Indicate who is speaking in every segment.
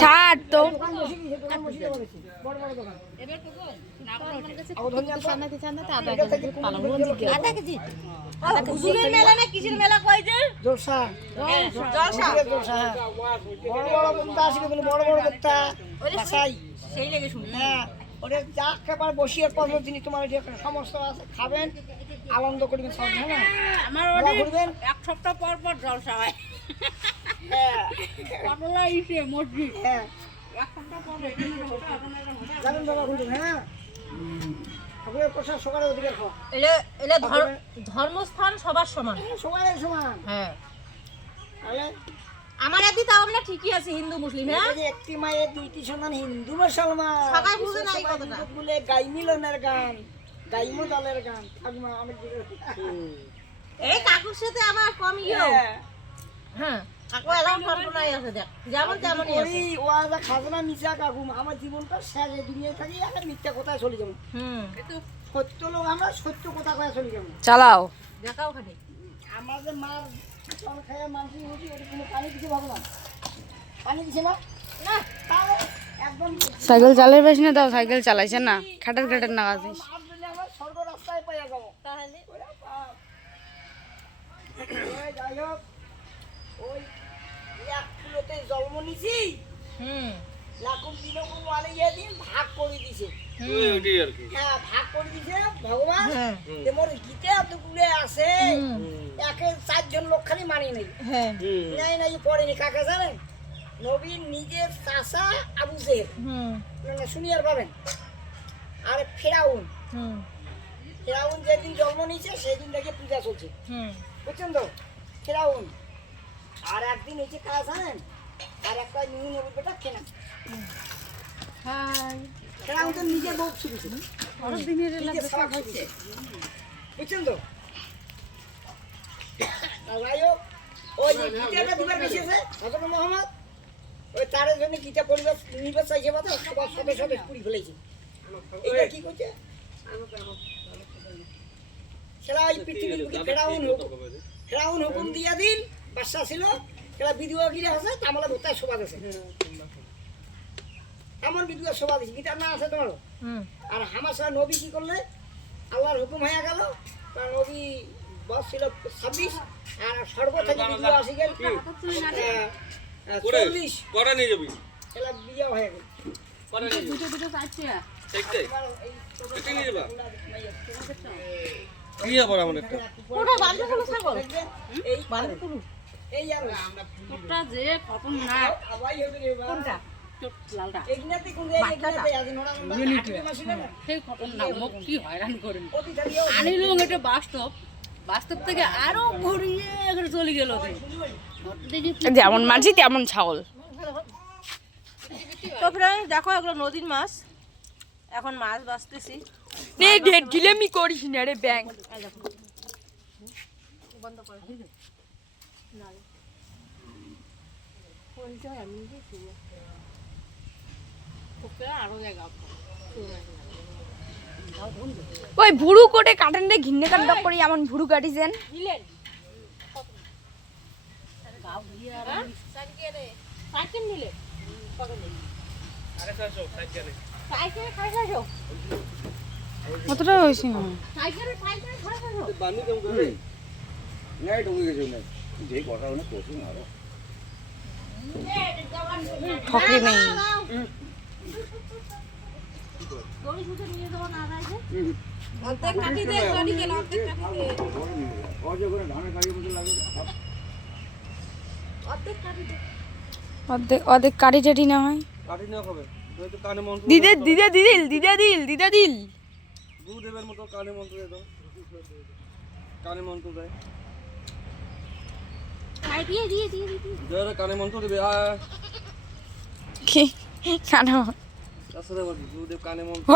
Speaker 1: ছাড় তো।
Speaker 2: বসিয়ে দিয়েছে, দোকান বসিয়ে দেওয়া হয়েছে। বড় বড় দোকান। আবার ধনিয়া পাতা, এটা থেকে কুমড়ো দিয়ে দেওয়া।
Speaker 3: হুজুরের মেলা না? কিসের মেলা কয় যে?
Speaker 2: জলসা।
Speaker 3: জলসা।
Speaker 2: হুজুরের জলসা বড় বড় বক্তা আসবে বলে বড় বড় বক্তা বাসাই।
Speaker 3: সেই লেগে শুনি
Speaker 2: ওটা যা বসিয়ে পনেরো দিন তোমার সমস্ত আছে খাবেন। আনন্দ করবেন সব হ্যাঁ
Speaker 3: আমার
Speaker 2: ঘুরবেন
Speaker 3: এক সপ্তাহ পর পর জলসা হয়।
Speaker 2: হ্যাঁ।
Speaker 3: কটলা ইসে মসজিদ।
Speaker 2: হ্যাঁ।
Speaker 3: এক সপ্তাহ পর
Speaker 2: যাবেন বাবা ঘুরবেন হ্যাঁ। ঠাকুরের প্রসাদ সকালে ওদিকে খাওয়া
Speaker 3: এলে এলে ধর্মস্থান সবার সমান।
Speaker 2: সকালের সমান।
Speaker 3: হ্যাঁ।
Speaker 2: তাহলে
Speaker 3: আমার একদিন তাও আমরা ঠিকই আছি হিন্দু মুসলিম হ্যাঁ?
Speaker 2: একটি মায়ের দুইটি সন্তান হিন্দু মুসলমান।
Speaker 3: সবাই বুঝে না এই কথাটা।
Speaker 2: বলে গাই মিলনের গান। মোদালের গান ঠাকুমা অনেক
Speaker 3: এই কাকুর সাথে আমার কম ইয়ে
Speaker 2: হ্যাঁ।
Speaker 3: হ্যাঁ। কাকু এলাম কল্পনাই আছে দেখ। যেমন তেমনই আছে।
Speaker 2: ওই ওয়াজা খাজনা মিশা কাকু আমার জীবনটা শেষ এই দুনিয়ায় থাকি একটা মিথ্যা কথায় চলে যাব।
Speaker 3: হুম।
Speaker 2: সত্য লোক আমরা সত্য কথা কয়ে চলে যাব।
Speaker 1: চালাও।
Speaker 3: দেখাও খালি
Speaker 2: আমাদের মার কোনো পানি দিছে না? না। তাহলে একদম
Speaker 1: সাইকেল চালাই পাইস না তাও সাইকেল চালাইছে না। খাটার খাটার না
Speaker 2: মার দিলে আমরা স্বর্গ রাস্তায়
Speaker 3: তাহলে
Speaker 2: ওরে বাপ। ওই যাই হোক ওই এক ফুলতে জন্ম নিছি
Speaker 3: হুম
Speaker 2: লাকুম দিনকুম ওয়ালে দিন ভাগ করে দিছে হ্যাঁ ভাগ করে দিছে ভগবান যে মোর গীতে এতগুলো আছে একে চারজন লোক খালি মানি নেই
Speaker 3: হ্যাঁ
Speaker 2: নাই নাই পড়েনি কাকে জানেন নবীন নিজের চাষা আবু না শুনিয়ার পাবেন আর ফেরাউন
Speaker 3: হুম
Speaker 2: ফেরাউন যেদিন জন্ম নিয়েছে সেদিন থেকে পূজা চলছে। বুঝছেন তো? ফেরাউন। আর একদিন হয়েছে কাজ জানেন? আর একটা নিউ নবী বেটা কেনা ফেরাউন তো বউ শুনেছে হচ্ছে বুঝছেন তো? আর যাই হোক ওই যে গীতাটা দিবার হজরত মোহাম্মদ ওই তার জন্য গীতা পরিবার নিবার চাইছে সবার সাথে সাথে পুরি ফেলেছে। এইটা কি করছে? সেটা ওই পৃথিবীর বুকে ফেরাউন হুকুম। ফেরাউন হুকুম দিয়া দিন বাদশা ছিল সেটা বিধবা গিরে আছে তামলা ভোক্তায় শোভা আছে এমন বিধবা শোভা দিছে গীতার না আছে তোমার আর হামাসা নবী কি করলে? আল্লাহর হুকুম হয়ে গেল তার নবী বয়স ছিল ছাব্বিশ আর স্বর্গ থেকে বিধবা আসি গেল চল্লিশ।
Speaker 4: কটা নিয়ে যাবি।
Speaker 2: এলা বিয়ে হয়ে গেল।
Speaker 3: দুটো দুটো চারটে।
Speaker 2: এই
Speaker 4: নিয়ে যাবা। কি আবার আমার একটা।
Speaker 3: ওটা ছাগল?
Speaker 2: এই এই আর
Speaker 3: ওটা যে কখন না। কোনটা? আনিলাম এটা বাস্তব। বাস্তব থেকে আরও ঘুরিয়ে চলে গেল
Speaker 1: যেমন মাঝি তেমন ছাগল।
Speaker 3: তো ফ্রেন্ড দেখো এগুলো নদীর মাছ। এখন মাছ বাঁচতেছি।
Speaker 1: ঢিলেমি করিস না রে ব্যাং।
Speaker 3: এই দেখো। বন্ধ করে
Speaker 1: ওই ভুরু কোটে কাটেন রে ঘিন্নে কাট করি এমন ভুরু কাটিছেন
Speaker 3: দিয়ে আর সাইকেল নিলে কত নেই সাইকেল খাই খাইছো
Speaker 1: কতটা হয়েছে না
Speaker 3: সাইকেল সাইকেল খাই খাইছো
Speaker 4: বানি দেবো করে
Speaker 5: নাই ঢুকে গেছে না যে কথা করছি না আরও
Speaker 1: ঠকে নেই।
Speaker 3: দড়ি ছুটে নিয়ে যাব না রাইছে অর্ধেক কাটি
Speaker 1: টাটি না হয়?
Speaker 4: কাটি নেওয়া হবে
Speaker 1: দিদে দিদে দিদিল দিদা দিল দিদা দিল
Speaker 4: গুরুদেবের মতো কানে মন্ত্র দিয়ে দাও কানে মন্ত্র দেয়
Speaker 3: খাই দিয়ে দিয়ে দিয়ে দিয়ে
Speaker 4: যারা কানে মন্ত্র দেবে আয়
Speaker 1: কি কেন
Speaker 4: তার গুরুদেব কানে মন্ত্র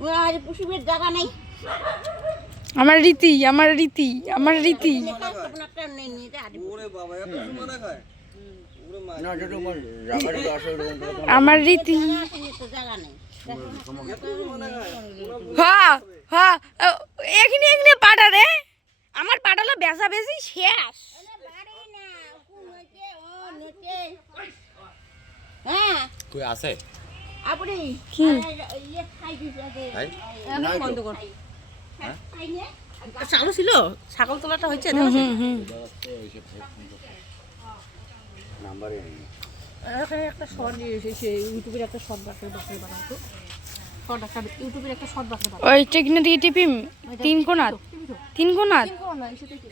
Speaker 3: জায়গা নেই।
Speaker 1: আমার রীতি আমার রীতি আমার রীতি।
Speaker 5: আমার
Speaker 1: রীতি। হ্যাঁ হ্যাঁ এখানে এখানে পাটা রে। আমার পাটালো বেসা বেশি শেষ।
Speaker 6: কই আছে?
Speaker 1: কি?
Speaker 6: ভাই
Speaker 3: বন্ধ কর চালু ছিল ছাগল তোলাটা হয়েছে
Speaker 1: হুম হুম
Speaker 3: এখানে একটা শর্ট এসেছে ইউটিউবের একটা শর্ট বাকরে বাকরে বানাতো শর্ট একটা ইউটিউবের একটা শর্ট বাকরে
Speaker 1: ওই টেকনা দিয়ে টিপিম? তিন কোনাত তিন কোনাত
Speaker 3: না এসে থেকে